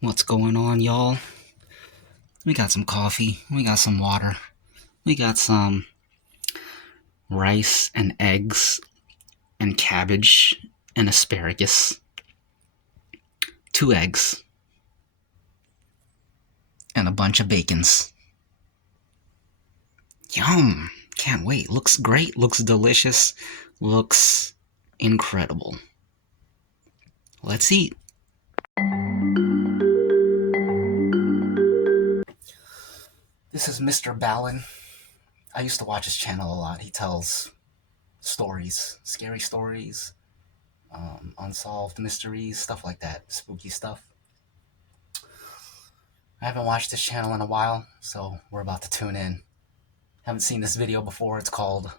What's going on, y'all? We got some coffee, we got some water, we got some rice and eggs and cabbage and asparagus, 2 eggs, and a bunch of bacons. Yum! Can't wait. Looks great, looks delicious, looks incredible. Let's eat. This is MrBallen. I used to watch his channel a lot. He tells stories, scary stories, unsolved mysteries, stuff like that, spooky stuff. I haven't watched this channel in a while, so we're about to tune in. Haven't seen this video before. It's called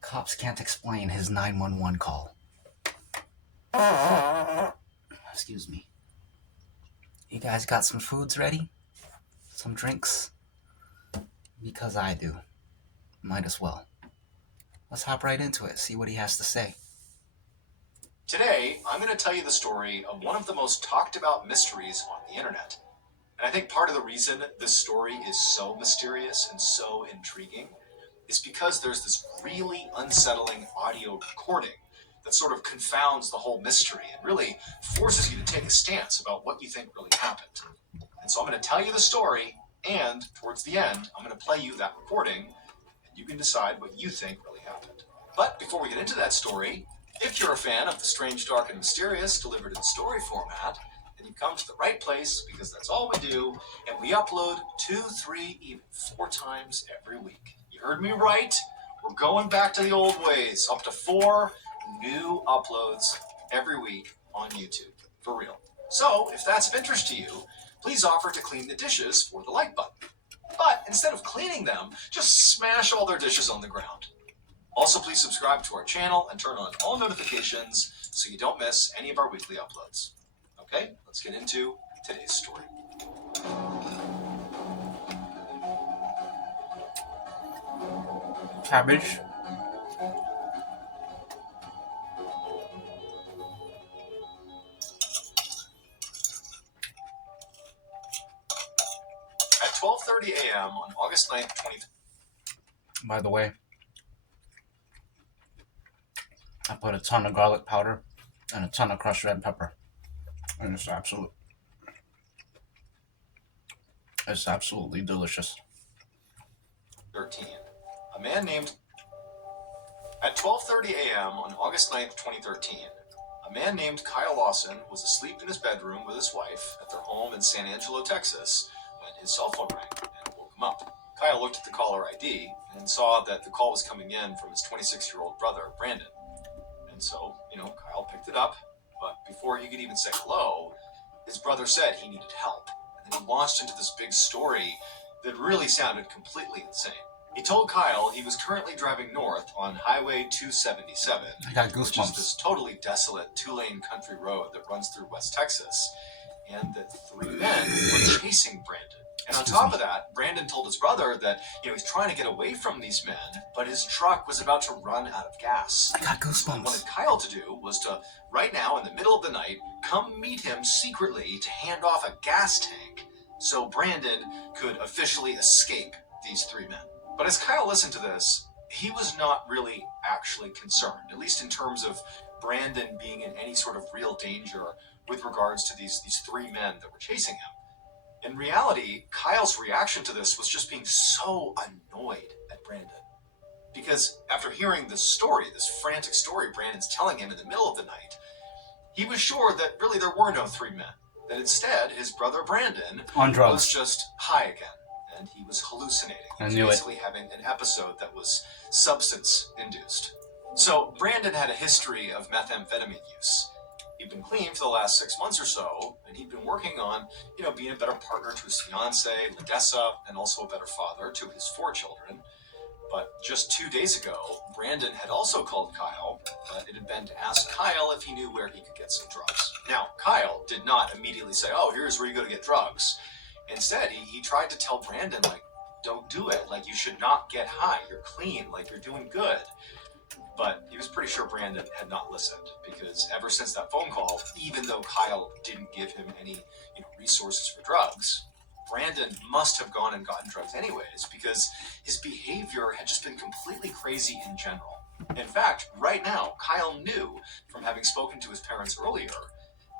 Cops Can't Explain His 911 Call. Excuse me. You guys got some foods ready? Some drinks? Because I do. Might as well. Let's hop right into it, see what he has to say. Today, I'm going to tell you the story of one of the most talked about mysteries on the internet. And I think part of the reason this story is so mysterious and so intriguing is because there's this really unsettling audio recording that sort of confounds the whole mystery and really forces you to take a stance about what you think really happened. And so I'm going to tell you the story, and towards the end, I'm going to play you that recording, and you can decide what you think really happened. But before we get into that story, if you're a fan of the strange, dark, and mysterious delivered in story format, then you've come to the right place, because that's all we do, and we upload 2, 3, even 4 times every week. You heard me right. We're going back to the old ways, up to 4 new uploads every week on YouTube, for real. So, if that's of interest to you, please offer to clean the dishes for the like button. But instead of cleaning them, just smash all their dishes on the ground. Also, please subscribe to our channel and turn on all notifications so you don't miss any of our weekly uploads. Okay, let's get into today's story. Cabbage. At 12:30 a.m. on August 9th, 20... By the way, I put a ton of garlic powder and a ton of crushed red pepper. And it's absolutely delicious. 13. A man named... At 12:30 a.m. on August 9th, 2013, a man named Kyle Lawson was asleep in his bedroom with his wife at their home in San Angelo, Texas, when his cell phone rang and woke him up. Kyle looked at the caller ID and saw that the call was coming in from his 26-year-old brother, Brandon. And so, Kyle picked it up, but before he could even say hello, his brother said he needed help. And then he launched into this big story that really sounded completely insane. He told Kyle he was currently driving north on Highway 277, I got which is goosebumps. this totally desolate 2-lane country road that runs through West Texas, and that 3 men were chasing Brandon. And on top of that, Brandon told his brother that he's trying to get away from these men, but his truck was about to run out of gas. I got What he goosebumps. wanted Kyle to do was to, right now in the middle of the night, come meet him secretly to hand off a gas tank so Brandon could officially escape these 3 men. But as Kyle listened to this, he was not really actually concerned, at least in terms of Brandon being in any sort of real danger with regards to these 3 men that were chasing him. In reality, Kyle's reaction to this was just being so annoyed at Brandon. Because after hearing this story, this frantic story Brandon's telling him in the middle of the night, he was sure that really there were no 3 men. That instead, his brother Brandon On drugs. was just high again. And he was hallucinating. He was basically having an episode that was substance-induced. So Brandon had a history of methamphetamine use. He'd been clean for the last 6 months or so, and he'd been working on, being a better partner to his fiancée, Ladessa, and also a better father to his 4 children. But just 2 days ago, Brandon had also called Kyle. It had been to ask Kyle if he knew where he could get some drugs. Now, Kyle did not immediately say, "Oh, here's where you go to get drugs." Instead, he tried to tell Brandon, don't do it. You should not get high. You're clean. You're doing good. But he was pretty sure Brandon had not listened, because ever since that phone call, even though Kyle didn't give him any resources for drugs, Brandon must have gone and gotten drugs anyways, because his behavior had just been completely crazy in general. In fact, right now, Kyle knew from having spoken to his parents earlier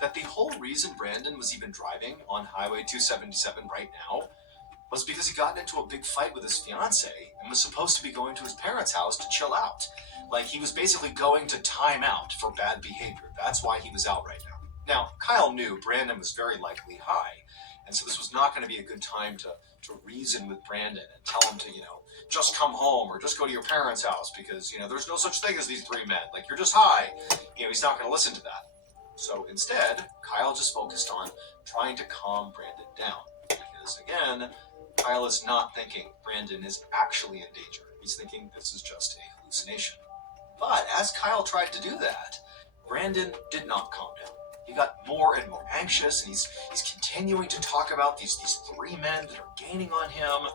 that the whole reason Brandon was even driving on Highway 277 right now was because he got into a big fight with his fiance and was supposed to be going to his parents' house to chill out. Like, he was basically going to time out for bad behavior. That's why he was out right now. Now, Kyle knew Brandon was very likely high, and so this was not going to be a good time to reason with Brandon and tell him to, just come home or just go to your parents' house because, there's no such thing as these three men. Like, you're just high. He's not going to listen to that. So instead, Kyle just focused on trying to calm Brandon down. Because again, Kyle is not thinking Brandon is actually in danger. He's thinking this is just a hallucination. But as Kyle tried to do that, Brandon did not calm down. He got more and more anxious, and he's continuing to talk about these three men that are gaining on him.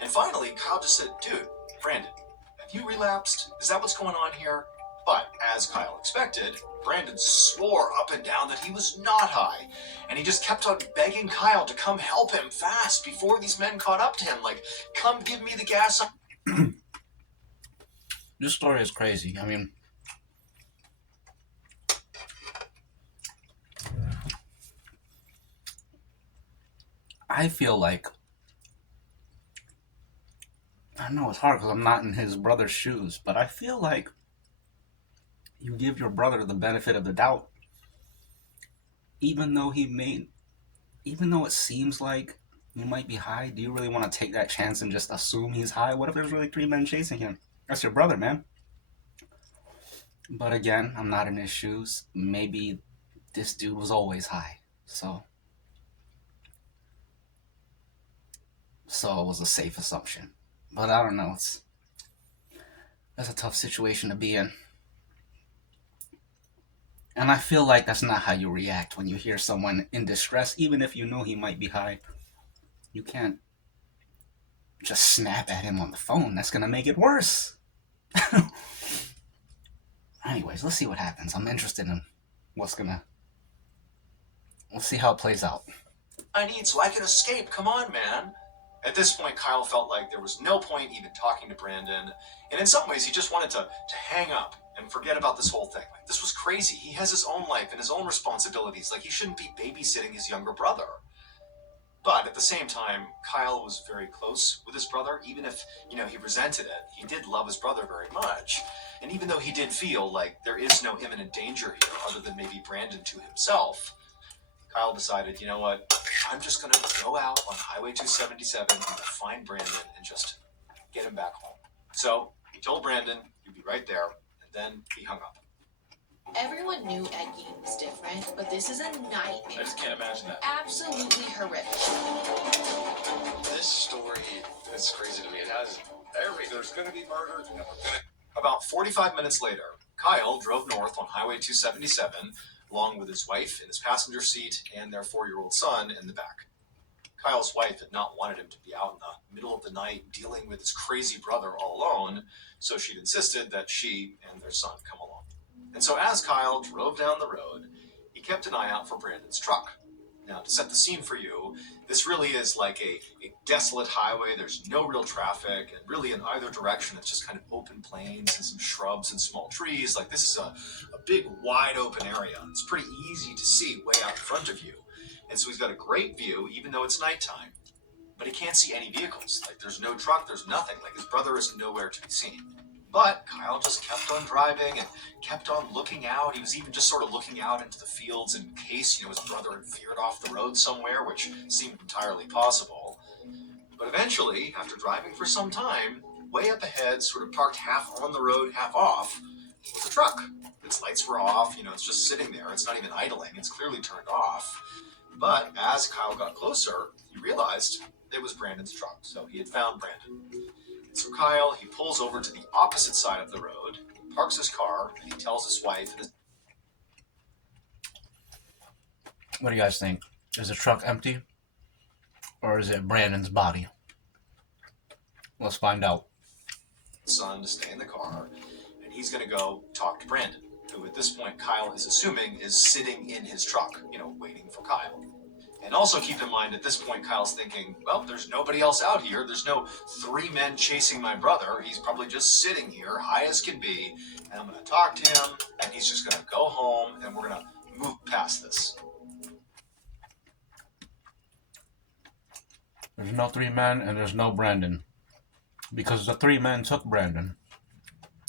And finally, Kyle just said, "Dude, Brandon, have you relapsed? Is that what's going on here?" But as Kyle expected, Brandon swore up and down that he was not high, and he just kept on begging Kyle to come help him fast before these men caught up to him. Like, come give me the gas. This story is crazy. I mean, I feel like, I know it's hard because I'm not in his brother's shoes, but I feel like you give your brother the benefit of the doubt, even though it seems like he might be high. Do you really want to take that chance and just assume he's high? What if there's really three men chasing him? That's your brother, man. But again, I'm not in his shoes. Maybe this dude was always high, so it was a safe assumption. But I don't know. That's a tough situation to be in. And I feel like that's not how you react when you hear someone in distress, even if you know he might be high. You can't just snap at him on the phone. That's going to make it worse. Anyways, let's see what happens. I'm interested in let's see how it plays out. I need so I can escape. Come on, man. At this point, Kyle felt like there was no point even talking to Brandon, and in some ways, he just wanted to hang up and forget about this whole thing. Like, this was crazy. He has his own life and his own responsibilities. Like, he shouldn't be babysitting his younger brother. But at the same time, Kyle was very close with his brother. Even if, he resented it, he did love his brother very much. And even though he did feel like there is no imminent danger here, other than maybe Brandon to himself, Kyle decided, you know what, I'm just going to go out on Highway 277 and find Brandon and just get him back home. So he told Brandon he'd be right there, and then he hung up. Everyone knew Ed Gein was different, but this is a nightmare. I just can't imagine that. Absolutely horrific. This story is crazy to me. It has there's going to be murder. About 45 minutes later, Kyle drove north on Highway 277, along with his wife in his passenger seat and their 4-year-old son in the back. Kyle's wife had not wanted him to be out in the middle of the night dealing with his crazy brother all alone, so she'd insisted that she and their son come along. And so as Kyle drove down the road, he kept an eye out for Brandon's truck. Now, to set the scene for you, this really is like a desolate highway. There's no real traffic, and really in either direction, it's just kind of open plains and some shrubs and small trees. Like, this is a big, wide open area. It's pretty easy to see way out in front of you. And so he's got a great view, even though it's nighttime. But he can't see any vehicles. Like, there's no truck, there's nothing. Like, his brother is nowhere to be seen. But Kyle just kept on driving and kept on looking out. He was even just sort of looking out into the fields in case, his brother had veered off the road somewhere, which seemed entirely possible. But eventually, after driving for some time, way up ahead, sort of parked half on the road, half off, was a truck. Its lights were off, it's just sitting there. It's not even idling. It's clearly turned off. But as Kyle got closer, he realized it was Brandon's truck. So he had found Brandon. So Kyle, he pulls over to the opposite side of the road, parks his car, and he tells his wife and What do you guys think? Is the truck empty? Or is it Brandon's body? Let's find out. son to stay in the car. And and he's going to go talk to Brandon, who at this point Kyle is assuming is sitting in his truck, waiting for Kyle. And also keep in mind, at this point, Kyle's thinking, well, there's nobody else out here. There's no 3 men chasing my brother. He's probably just sitting here, high as can be, and I'm going to talk to him, and he's just going to go home, and we're going to move past this. There's no 3 men, and there's no Brandon. Because the 3 men took Brandon.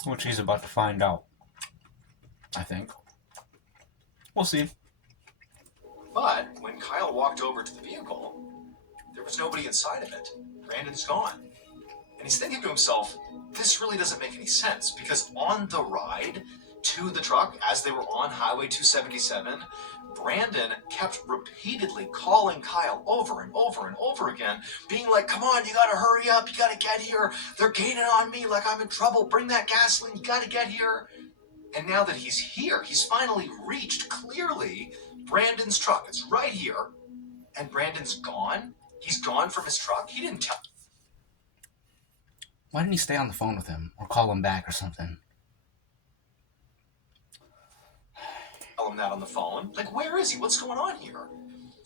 Which he's about to find out. I think. We'll see. But when Kyle walked over to the vehicle, there was nobody inside of it. Brandon's gone. And he's thinking to himself, this really doesn't make any sense, because on the ride to the truck, as they were on Highway 277, Brandon kept repeatedly calling Kyle over and over and over again, being like, come on, you gotta hurry up, you gotta get here, they're gaining on me like I'm in trouble, bring that gasoline, you gotta get here. And now that he's here, he's finally reached, clearly, Brandon's truck. It's right here. And Brandon's gone. He's gone from his truck. He didn't tell Why didn't he stay on the phone with him or call him back or something? him that on the phone. Like, where is he? What's going on here?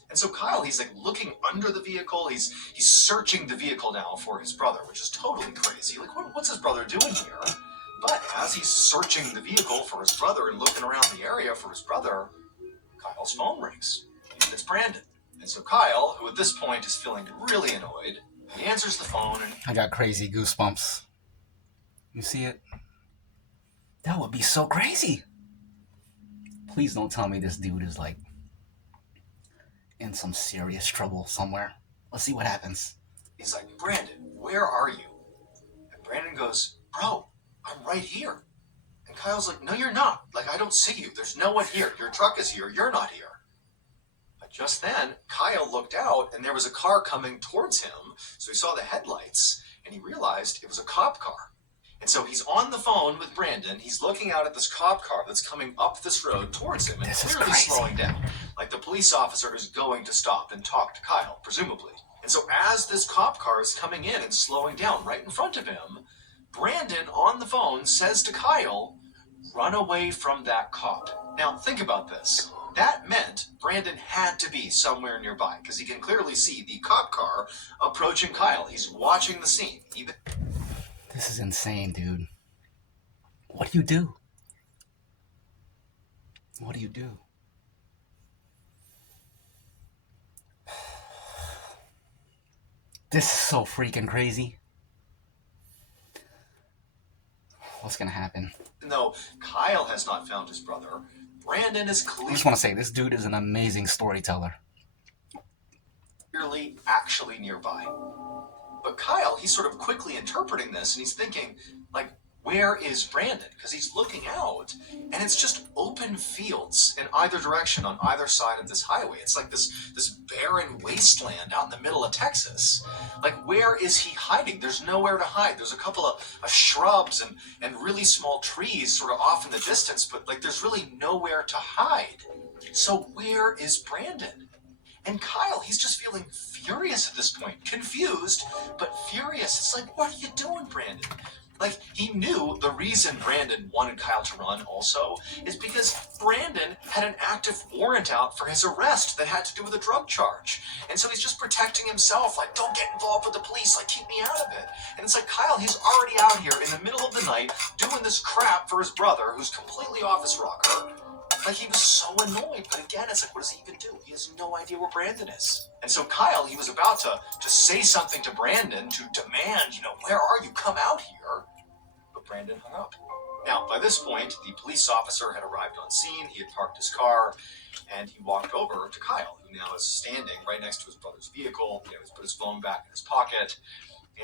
And so Kyle, he's like looking under the vehicle. He's searching the vehicle now for his brother, which is totally crazy. Like, what's his brother doing here? But as he's searching the vehicle for his brother and looking around the area for his brother, Kyle's phone rings. And it's Brandon. And so Kyle, who at this point is feeling really annoyed, he answers the phone and... I got crazy goosebumps. You see it? That would be so crazy. Please don't tell me this dude is like in some serious trouble somewhere. Let's see what happens. He's like, Brandon, where are you? And Brandon goes, bro, I'm right here. And Kyle's like, no, you're not. Like, I don't see you. There's no one here. Your truck is here. You're not here. But just then, Kyle looked out, and there was a car coming towards him. So he saw the headlights, and he realized it was a cop car. And so he's on the phone with Brandon. He's looking out at this cop car that's coming up this road towards him and clearly slowing down. Like the police officer is going to stop and talk to Kyle, presumably. And so as this cop car is coming in and slowing down right in front of him, Brandon on the phone says to Kyle, run away from that cop. Now think about this. That meant Brandon had to be somewhere nearby because he can clearly see the cop car approaching Kyle. He's watching the scene. This is insane, dude. What do you do? What do you do? This is so freaking crazy. What's gonna happen? No, Kyle has not found his brother. Brandon is I just want to say, this dude is an amazing storyteller. clearly actually nearby. But Kyle, he's sort of quickly interpreting this, and he's thinking, like, where is Brandon? Because he's looking out, and it's just open fields in either direction on either side of this highway. It's like this barren wasteland out in the middle of Texas. Like, where is he hiding? There's nowhere to hide. There's a couple of shrubs and really small trees sort of off in the distance, but, like, there's really nowhere to hide. So where is Brandon? And Kyle, he's just feeling furious at this point. Confused, but furious. It's like, what are you doing, Brandon? Like, he knew the reason Brandon wanted Kyle to run also is because Brandon had an active warrant out for his arrest that had to do with a drug charge. And so he's just protecting himself, like, don't get involved with the police, like, keep me out of it. And it's like, Kyle, he's already out here in the middle of the night doing this crap for his brother who's completely off his rocker. Like, he was so annoyed. But again, it's like, what does he even do? He has no idea where Brandon is. And so Kyle, he was about to say something to Brandon to demand, where are you? Come out here. But Brandon hung up. Now, by this point, the police officer had arrived on scene. He had parked his car, and he walked over to Kyle, who now is standing right next to his brother's vehicle. He's put his phone back in his pocket.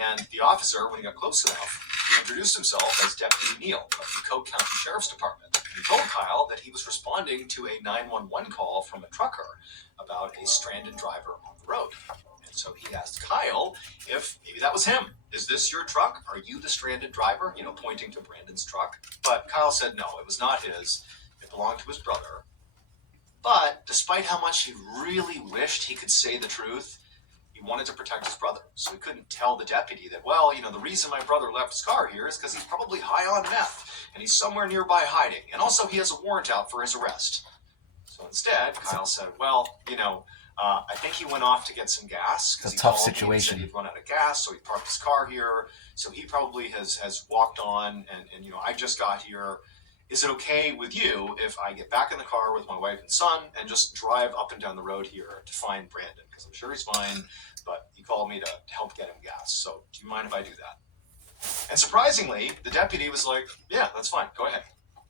And the officer, when he got close enough, he introduced himself as Deputy Neal of the Coke County Sheriff's Department. He told Kyle that he was responding to a 911 call from a trucker about a stranded driver on the road. And so he asked Kyle if maybe that was him. Is this your truck? Are you the stranded driver? Pointing to Brandon's truck. But Kyle said no, it was not his. It belonged to his brother. But despite how much he really wished he could say the truth, he wanted to protect his brother. So he couldn't tell the deputy that, well, the reason my brother left his car here is because he's probably high on meth. and he's somewhere nearby hiding, and also he has a warrant out for his arrest. So instead, Kyle said, well, I think he went off to get some gas. It's a he tough called me and situation. said he'd run out of gas, so he parked his car here. So he probably has walked on, and I just got here. Is it okay with you if I get back in the car with my wife and son and just drive up and down the road here to find Brandon? Because I'm sure he's fine, but he called me to help get him gas. So do you mind if I do that? And surprisingly, the deputy was like, yeah, that's fine. Go ahead.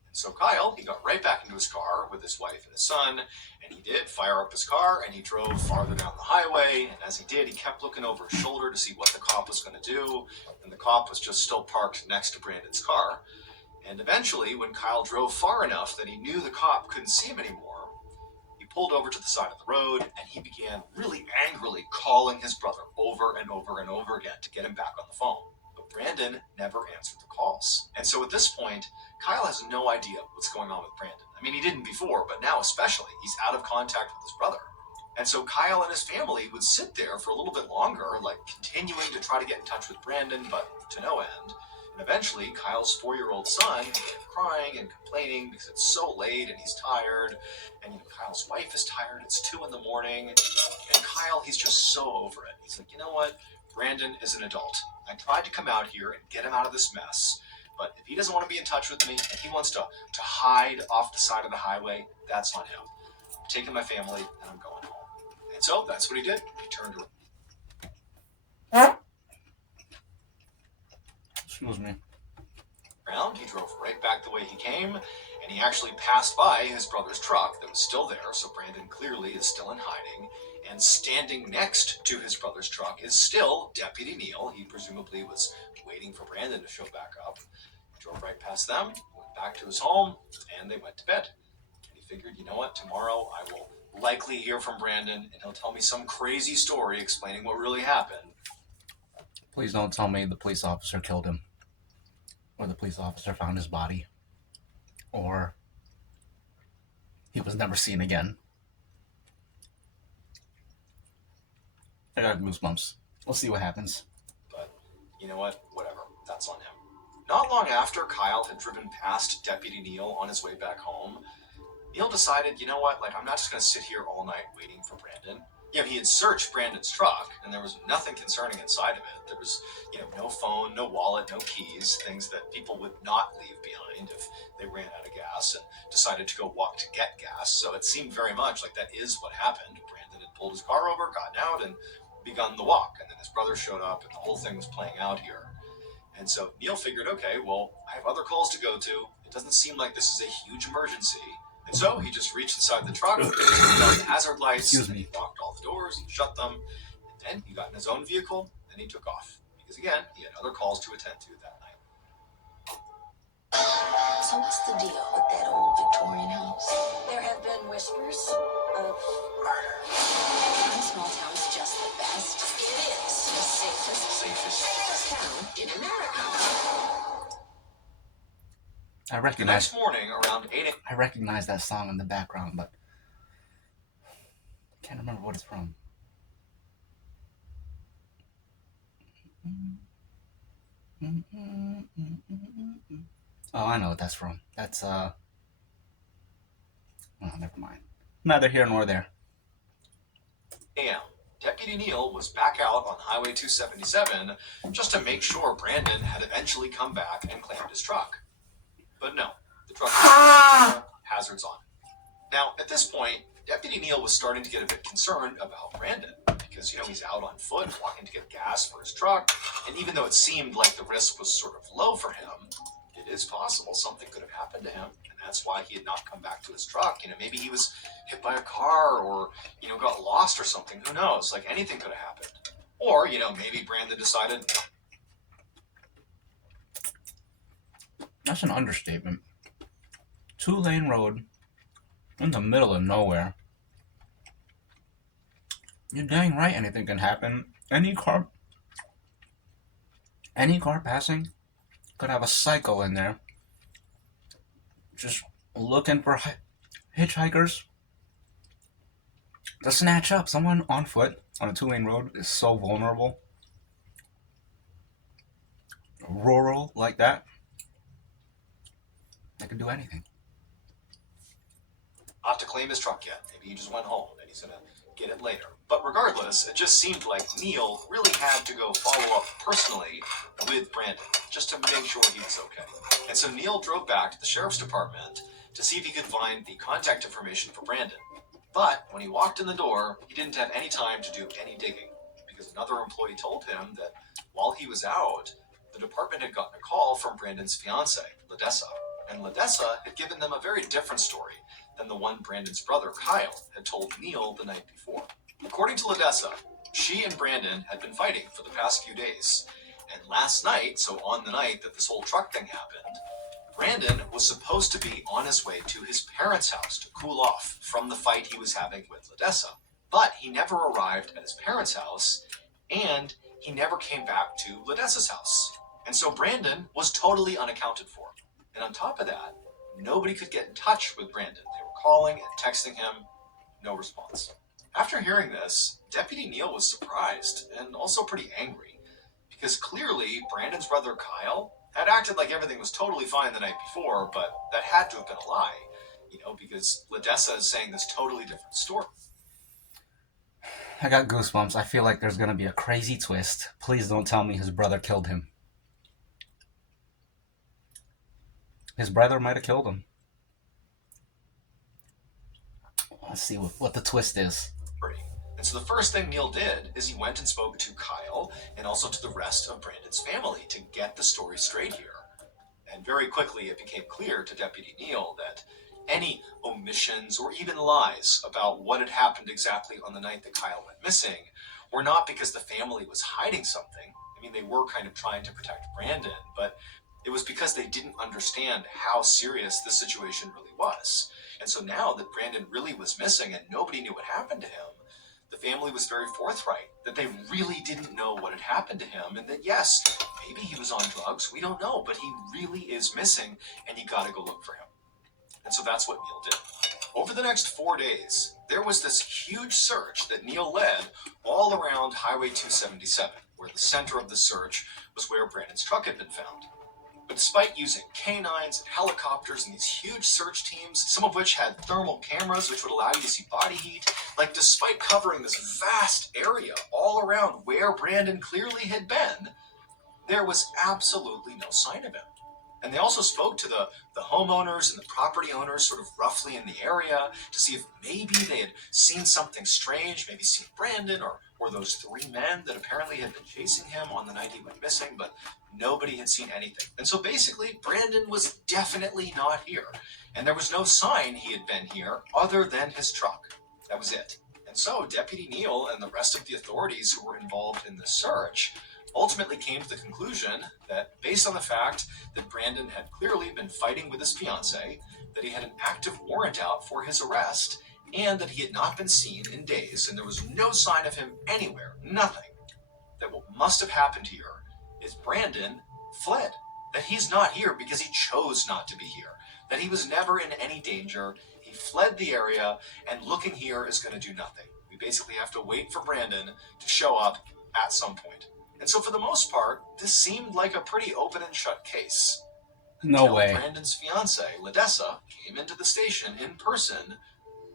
And so Kyle, he got right back into his car with his wife and his son, and he did fire up his car, and he drove farther down the highway. And as he did, he kept looking over his shoulder to see what the cop was going to do. And the cop was just still parked next to Brandon's car. And eventually, when Kyle drove far enough that he knew the cop couldn't see him anymore, he pulled over to the side of the road, and he began really angrily calling his brother over and over and over again to get him back on the phone. But Brandon never answered the calls. And so at this point, Kyle has no idea what's going on with Brandon. I mean, he didn't before, but now especially, he's out of contact with his brother. And so Kyle and his family would sit there for a little bit longer, like continuing to try to get in touch with Brandon, but to no end. And eventually, Kyle's 4-year-old son began crying and complaining because it's so late and he's tired. And Kyle's wife is tired. It's 2 in the morning. And Kyle, he's just so over it. He's like, you know what? Brandon is an adult. I tried to come out here and get him out of this mess. But if he doesn't want to be in touch with me and he wants to hide off the side of the highway, that's on him. I'm taking my family and I'm going home. And so that's what he did. He turned around. Excuse me. He drove right back the way he came, and he actually passed by his brother's truck that was still there, so Brandon clearly is still in hiding. And standing next to his brother's truck is still Deputy Neal. He presumably was waiting for Brandon to show back up. He drove right past them, went back to his home, and they went to bed. And he figured, you know what, tomorrow I will likely hear from Brandon, and he'll tell me some crazy story explaining what really happened. Please don't tell me the police officer killed him. Or the police officer found his body. Or he was never seen again. I got goosebumps. We'll see what happens. But you know what? Whatever. That's on him. Not long after Kyle had driven past Deputy Neal on his way back home, Neal decided, you know what? I'm not just going to sit here all night waiting for Brandon. He had searched Brandon's truck, and there was nothing concerning inside of it. There was, no phone, no wallet, no keys, things that people would not leave behind if they ran out of gas and decided to go walk to get gas. So it seemed very much like that is what happened. Brandon had pulled his car over, gotten out, and begun the walk. And then his brother showed up, and the whole thing was playing out here. And so Neal figured, okay, well, I have other calls to go to. It doesn't seem like this is a huge emergency. And so he just reached inside the truck, turned on the hazard lights, and he locked all the doors and shut them. And then he got in his own vehicle and he took off. Because again, he had other calls to attend to that night. So what's the deal with that old Victorian house? There have been whispers of murder. My small town's just the best. It is the safest town in America. I The recognize. next morning around 8 a.m. I recognize that song in the background, but can't remember what it's from. Oh, I know what that's from. That's oh, never mind. Neither here nor there. Deputy Neal was back out on Highway 277 just to make sure Brandon had eventually come back and claimed his truck. But no, the truck was hazards on. Now, at this point, Deputy Neal was starting to get a bit concerned about Brandon because, he's out on foot walking to get gas for his truck. And even though it seemed like the risk was sort of low for him, it is possible something could have happened to him. And that's why he had not come back to his truck. Maybe he was hit by a car or, got lost or something. Who knows? Anything could have happened. Or, maybe Brandon decided, That's an understatement. 2-lane road in the middle of nowhere. You're dang right anything can happen. Any car passing could have a psycho in there just looking for hitchhikers to snatch up. Someone on foot on a 2-lane road is so vulnerable. Rural like that. They could do anything. Not to claim his truck yet. Maybe he just went home and he's gonna get it later. But regardless, it just seemed like Neil really had to go follow up personally with Brandon just to make sure he was okay. And so Neil drove back to the sheriff's department to see if he could find the contact information for Brandon. But when he walked in the door, he didn't have any time to do any digging because another employee told him that while he was out, the department had gotten a call from Brandon's fiancée, Ledessa. And Ledessa had given them a very different story than the one Brandon's brother, Kyle, had told Neil the night before. According to Ledessa, she and Brandon had been fighting for the past few days. And last night, so on the night that this whole truck thing happened, Brandon was supposed to be on his way to his parents' house to cool off from the fight he was having with Ledessa. But he never arrived at his parents' house, and he never came back to Ledessa's house. And so Brandon was totally unaccounted for. And on top of that, nobody could get in touch with Brandon. They were calling and texting him, no response. After hearing this, Deputy Neil was surprised and also pretty angry because clearly Brandon's brother Kyle had acted like everything was totally fine the night before, but that had to have been a lie, because Ledessa is saying this totally different story. I got goosebumps. I feel like there's going to be a crazy twist. Please don't tell me his brother killed him. His brother might have killed him. Let's see what the twist is. And so the first thing Neil did is he went and spoke to Kyle and also to the rest of Brandon's family to get the story straight here. And very quickly it became clear to Deputy Neil that any omissions or even lies about what had happened exactly on the night that Kyle went missing were not because the family was hiding something. I mean, they were kind of trying to protect Brandon, but it was because they didn't understand how serious the situation really was. And so now that Brandon really was missing and nobody knew what happened to him, the family was very forthright that they really didn't know what had happened to him and that yes, maybe he was on drugs, we don't know, but he really is missing and you gotta go look for him. And so that's what Neil did. Over the next 4 days, there was this huge search that Neil led all around Highway 277, where the center of the search was where Brandon's truck had been found. But despite using canines and helicopters and these huge search teams, some of which had thermal cameras which would allow you to see body heat, despite covering this vast area all around where Brandon clearly had been, there was absolutely no sign of him. And they also spoke to the homeowners and the property owners sort of roughly in the area to see if maybe they had seen something strange, maybe seen Brandon or those 3 men that apparently had been chasing him on the night he went missing, but nobody had seen anything. And so basically, Brandon was definitely not here. And there was no sign he had been here other than his truck. That was it. And so Deputy Neil and the rest of the authorities who were involved in the search ultimately came to the conclusion that based on the fact that Brandon had clearly been fighting with his fiancée, that he had an active warrant out for his arrest, and that he had not been seen in days, and there was no sign of him anywhere, nothing, that what must have happened here is Brandon fled. That he's not here because he chose not to be here. That he was never in any danger. He fled the area, and looking here is going to do nothing. We basically have to wait for Brandon to show up at some point. And so for the most part, this seemed like a pretty open and shut case. No way. Brandon's fiancée, Ledessa, came into the station in person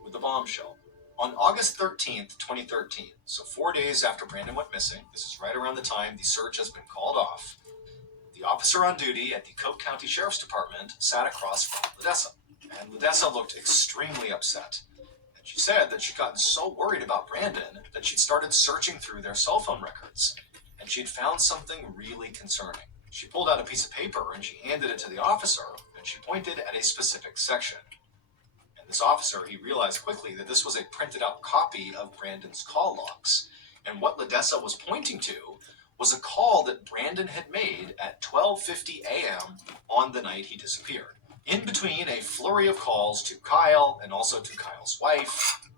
with a bombshell. On August 13th, 2013, so 4 days after Brandon went missing, this is right around the time the search has been called off, the officer on duty at the Coke County Sheriff's Department sat across from Ledessa. And Ledessa looked extremely upset. And she said that she'd gotten so worried about Brandon that she'd started searching through their cell phone records. And she'd found something really concerning. She pulled out a piece of paper and she handed it to the officer, and she pointed at a specific section. And this officer, he realized quickly that this was a printed out copy of Brandon's call logs. And what Ledessa was pointing to was a call that Brandon had made at 12:50 a.m. on the night he disappeared. In between a flurry of calls to Kyle and also to Kyle's wife,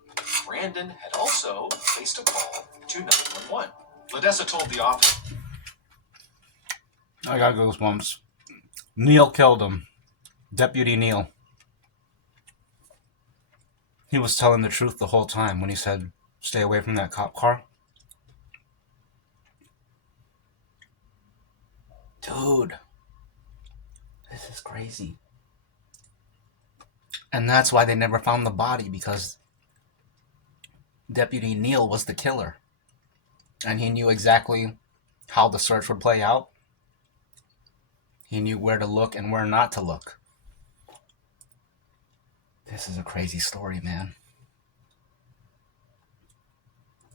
Brandon had also placed a call to 911. Ledessa told the officer, I got goosebumps. Neil killed him. Deputy Neil. He was telling the truth the whole time when he said, stay away from that cop car. Dude. This is crazy. And that's why they never found the body, because Deputy Neal was the killer. And he knew exactly how the search would play out. He knew where to look and where not to look. This is a crazy story, man.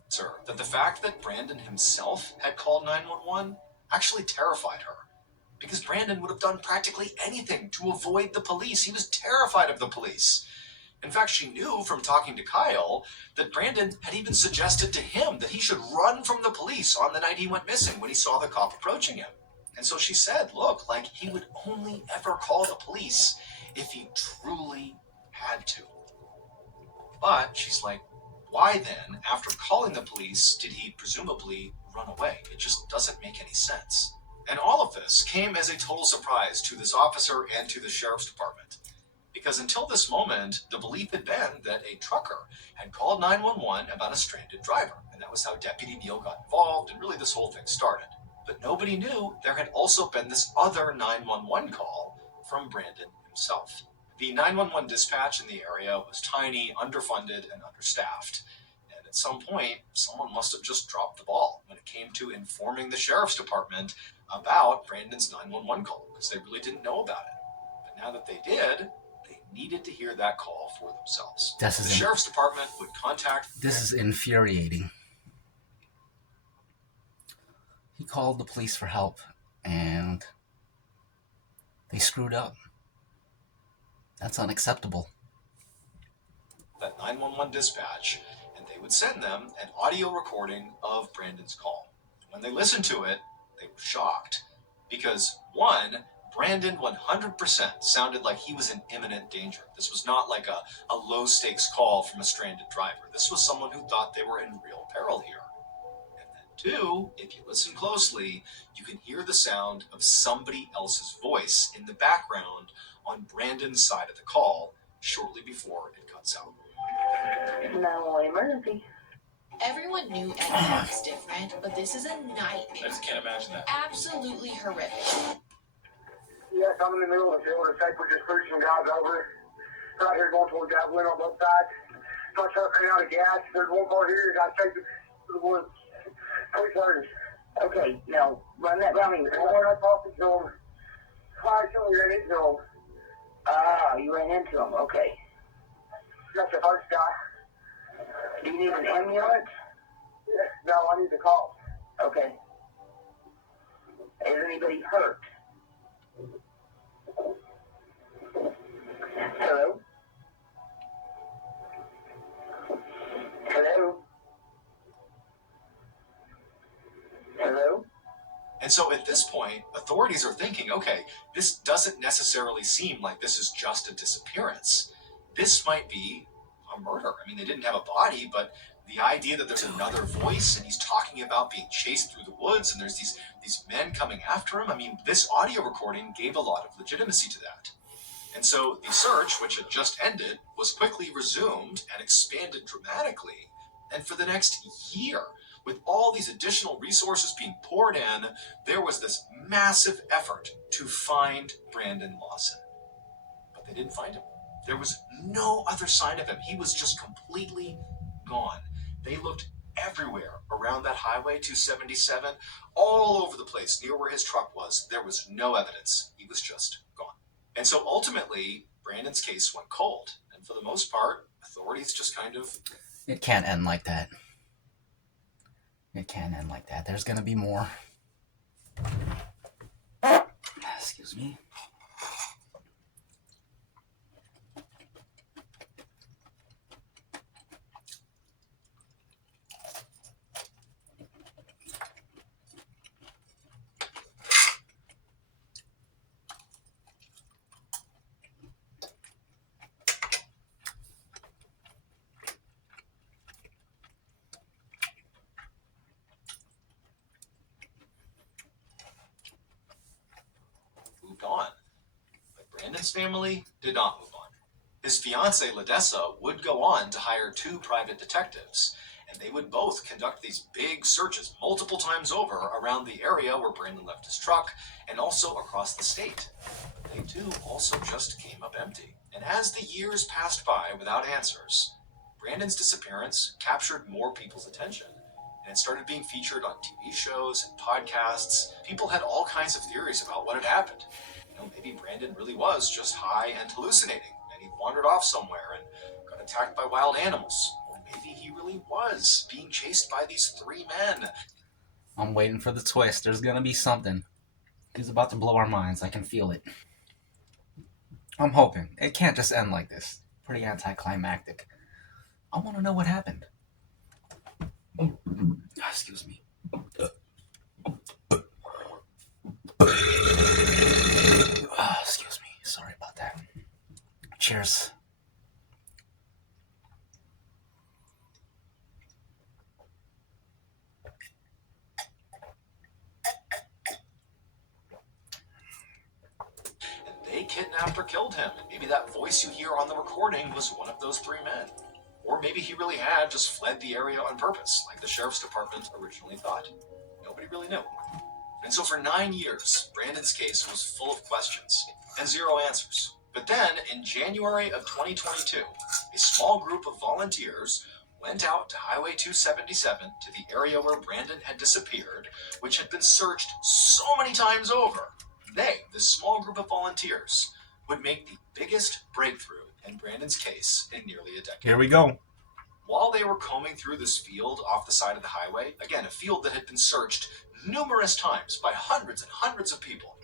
Sir, that the fact that Brandon himself had called 911 actually terrified her. Because Brandon would have done practically anything to avoid the police. He was terrified of the police. In fact, she knew from talking to Kyle that Brandon had even suggested to him that he should run from the police on the night he went missing when he saw the cop approaching him. And so she said, look, like he would only ever call the police if he truly had to. But she's like, why then, after calling the police, did he presumably run away? It just doesn't make any sense. And all of this came as a total surprise to this officer and to the sheriff's department. Because until this moment, the belief had been that a trucker had called 911 about a stranded driver. And that was how Deputy Neal got involved, and really this whole thing started. But nobody knew there had also been this other 911 call from Brandon himself. The 911 dispatch in the area was tiny, underfunded, and understaffed. And at some point, someone must have just dropped the ball when it came to informing the sheriff's department about Brandon's 911 call, because they really didn't know about it. But now that they did, they needed to hear that call for themselves. The sheriff's department would contact... This is infuriating. He called the police for help, and they screwed up. That's unacceptable. That 911 dispatch, and they would send them an audio recording of Brandon's call. When they listened to it, they were shocked. Because, one, Brandon 100% sounded like he was in imminent danger. This was not like a low-stakes call from a stranded driver. This was someone who thought they were in real peril here. And then, two, if you listen closely, you can hear the sound of somebody else's voice in the background on Brandon's side of the call shortly before it cuts out. No emergency. Everyone knew Eddie was different, but this is a nightmare. I just can't imagine that. Absolutely horrific. Yes, I'm in the middle of the field. It's like we're just pushing guys over. Right here going towards Javelin on both sides. Not trying to run out of gas. There's one part here. You got to take it to the woods. 3 Okay, now run that by me. When I talked to him, I actually ran into him. Ah, you ran into him. Okay. That's the first guy. Do you need an ambulance? No, I need to call. Okay. Is anybody hurt? Hello? Hello? Hello? And so at this point, authorities are thinking, okay, this doesn't necessarily seem like this is just a disappearance. This might be a murder. I mean, they didn't have a body, but the idea that there's another voice and he's talking about being chased through the woods and there's these men coming after him, I mean, this audio recording gave a lot of legitimacy to that. And so the search, which had just ended, was quickly resumed and expanded dramatically. And for the next year, with all these additional resources being poured in, there was this massive effort to find Brandon Lawson. But they didn't find him. There was no other sign of him. He was just completely gone. They looked everywhere around that highway 277, all over the place near where his truck was. There was no evidence. He was just gone. And so ultimately, Brandon's case went cold. And for the most part, authorities just kind of... It can't end like that. It can't end like that. There's going to be more. Excuse me. moved on. But Brandon's family did not move on. His fiancée, Ladessa, would go on to hire 2 private detectives, and they would both conduct these big searches multiple times over around the area where Brandon left his truck and also across the state. they too also just came up empty. And as the years passed by without answers, Brandon's disappearance captured more people's attention, and it started being featured on TV shows and podcasts. People had all kinds of theories about what had happened. Maybe Brandon really was just high and hallucinating, and he wandered off somewhere and got attacked by wild animals. Or maybe he really was being chased by these three men. I'm waiting for the twist. There's gonna be something. He's about to blow our minds. I can feel it. I'm hoping. It can't just end like this. Pretty anticlimactic. I want to know what happened. Excuse me. Excuse me. Sorry about that. Cheers. They kidnapped or killed him, and maybe that voice you hear on the recording was one of those three men. Or maybe he really had just fled the area on purpose, like the sheriff's department originally thought. Nobody really knew. And so for 9 years, Brandon's case was full of questions and zero answers. But then, in January of 2022, a small group of volunteers went out to Highway 277 to the area where Brandon had disappeared, which had been searched so many times over. They, this small group of volunteers, would make the biggest breakthrough in Brandon's case in nearly a decade. Here we go. While they were combing through this field off the side of the highway, again, a field that had been searched numerous times by hundreds and hundreds of people,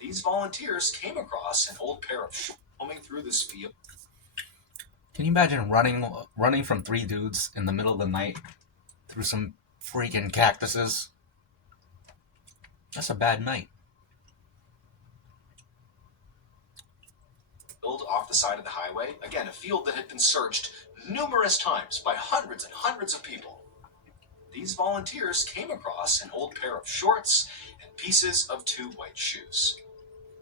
these volunteers came across an old pair of shoes combing through this field. Can you imagine running from three dudes in the middle of the night through some freaking cactuses? That's a bad night. Off the side of the highway, again, a field that had been searched numerous times by hundreds and hundreds of people. These volunteers came across an old pair of shorts and pieces of 2 white shoes.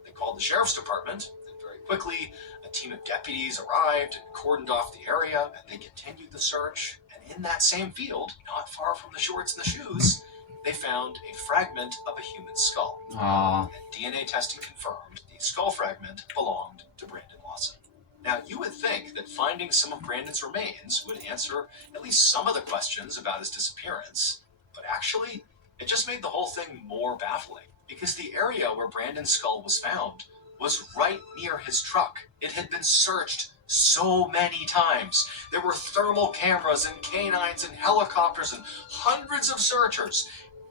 They called the sheriff's department, and very quickly a team of deputies arrived and cordoned off the area, and they continued the search. And in that same field, not far from the shorts and the shoes, they found a fragment of a human skull. Aww. And DNA testing confirmed the skull fragment belonged to Brandon Lawson. Now, you would think that finding some of Brandon's remains would answer at least some of the questions about his disappearance, but actually, it just made the whole thing more baffling, because the area where Brandon's skull was found was right near his truck. It had been searched so many times. There were thermal cameras and canines and helicopters and hundreds of searchers,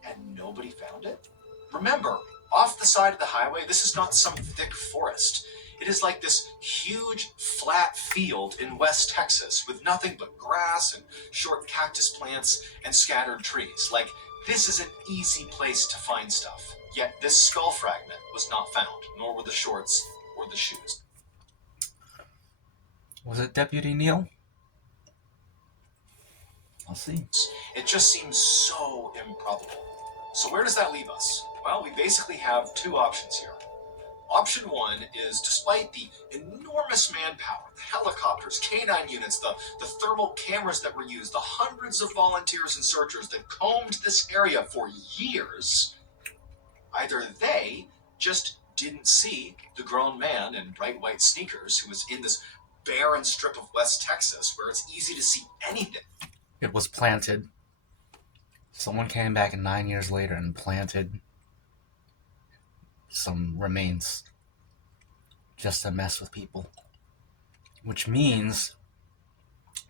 and nobody found it. Remember, off the side of the highway, this is not some thick forest. It is like this huge, flat field in West Texas with nothing but grass and short cactus plants and scattered trees. Like, this is an easy place to find stuff. Yet this skull fragment was not found, nor were the shorts or the shoes. Was it Deputy Neil? I'll see. It just seems so improbable. So where does that leave us? Well, we basically have two options here. Option one is, despite the enormous manpower, the helicopters, canine units, the thermal cameras that were used, the hundreds of volunteers and searchers that combed this area for years, either they just didn't see the grown man in bright white sneakers who was in this barren strip of West Texas where it's easy to see anything. It was planted. Someone came back 9 years later and planted some remains just to mess with people. Which means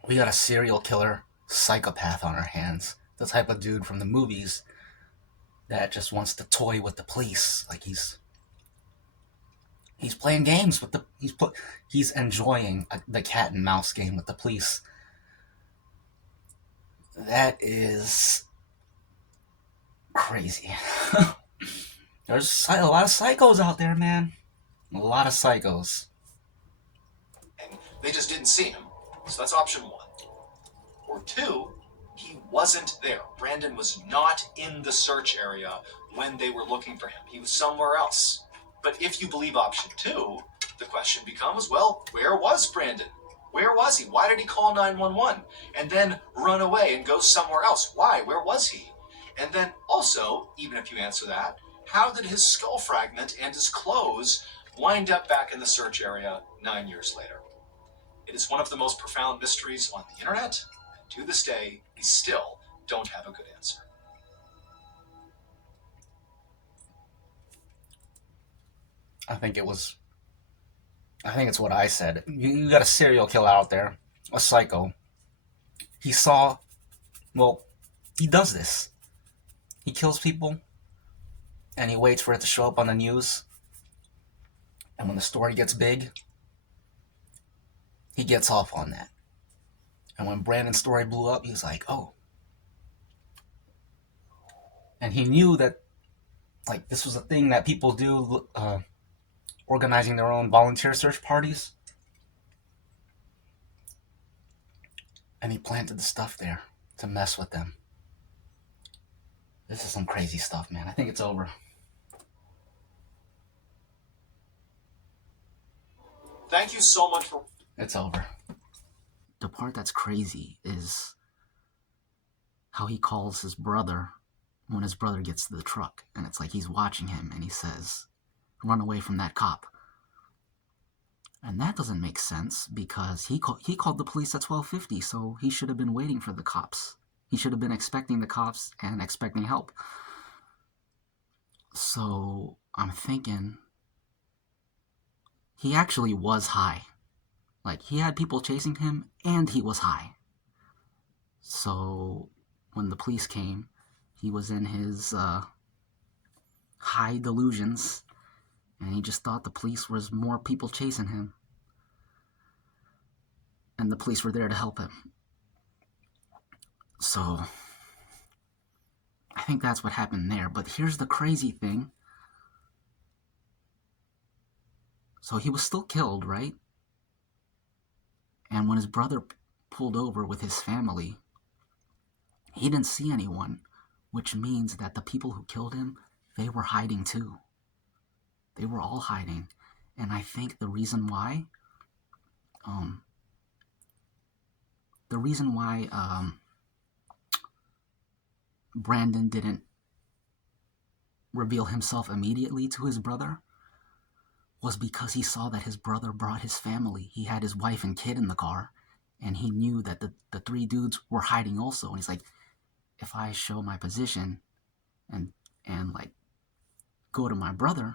we got a serial killer psychopath on our hands. The type of dude from the movies that just wants to toy with the police. Like he's playing games with he's enjoying the cat and mouse game with the police. That is crazy. There's a lot of psychos out there, man. A lot of psychos. And they just didn't see him. So that's option one. Or two, he wasn't there. Brandon was not in the search area when they were looking for him. He was somewhere else. But if you believe option two, the question becomes, well, where was Brandon? Where was he? Why did he call 911 and then run away and go somewhere else? Why? Where was he? And then also, even if you answer that, how did his skull fragment and his clothes wind up back in the search area 9 years later. It is one of the most profound mysteries on the internet, and to this day, we still don't have a good answer. I think it's what I said. You got a serial killer out there, a psycho. He does this. He kills people, and he waits for it to show up on the news. And when the story gets big, he gets off on that. And when Brandon's story blew up, he was like, oh. And he knew that, like, this was a thing that people do, organizing their own volunteer search parties. And he planted the stuff there to mess with them. This is some crazy stuff, man. I think it's over. Thank you so much for... It's over. The part that's crazy is how he calls his brother when his brother gets to the truck. And it's like he's watching him and he says, run away from that cop. And that doesn't make sense because he called the police at 12:50, so he should have been waiting for the cops. He should have been expecting the cops and expecting help. So I'm thinking he actually was high. Like, he had people chasing him and he was high. So when the police came, he was in his high delusions, and he just thought the police was more people chasing him. And the police were there to help him. So I think that's what happened there. But here's the crazy thing. So he was still killed, right? And when his brother pulled over with his family, he didn't see anyone, which means that the people who killed him, they were hiding too. They were all hiding. And I think the reason why Brandon didn't reveal himself immediately to his brother was because he saw that his brother brought his family. He had his wife and kid in the car, and he knew that the three dudes were hiding also. And he's like, if I show my position and like go to my brother,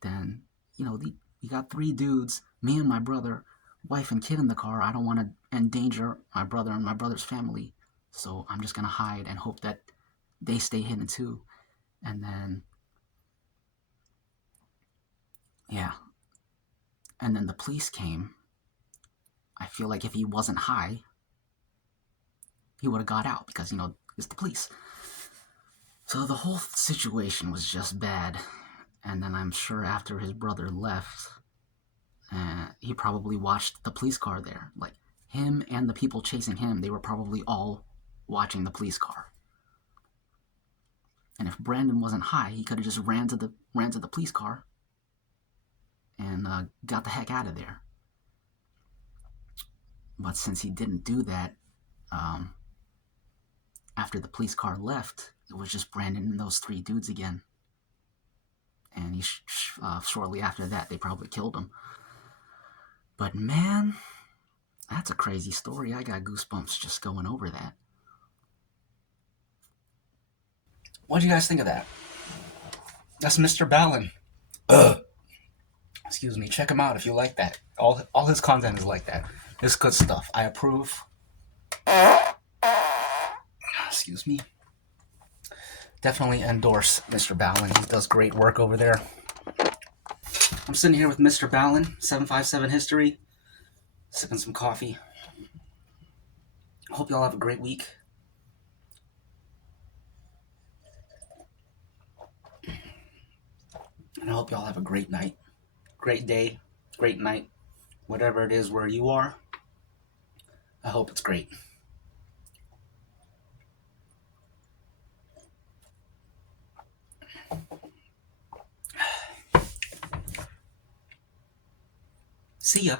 then, you know, you got three dudes, me and my brother, wife and kid in the car. I don't want to endanger my brother and my brother's family, so I'm just going to hide and hope that they stay hidden too. And then, yeah. And then the police came. I feel like if he wasn't high, he would have got out because, you know, it's the police. So the whole situation was just bad. And then I'm sure after his brother left, he probably watched the police car there. Like, him and the people chasing him, they were probably all watching the police car. And if Brandon wasn't high, he could have just ran to the police car and got the heck out of there. But since he didn't do that, after the police car left, it was just Brandon and those three dudes again. And he shortly after that, they probably killed him. But man, that's a crazy story. I got goosebumps just going over that. What do you guys think of that? That's MrBallen. Excuse me. Check him out if you like that. All his content is like that. It's good stuff. I approve. Excuse me. Definitely endorse MrBallen. He does great work over there. I'm sitting here with MrBallen, 757 History, sipping some coffee. Hope y'all have a great week. And I hope y'all have a great night, great day, great night, whatever it is where you are. I hope it's great. See ya.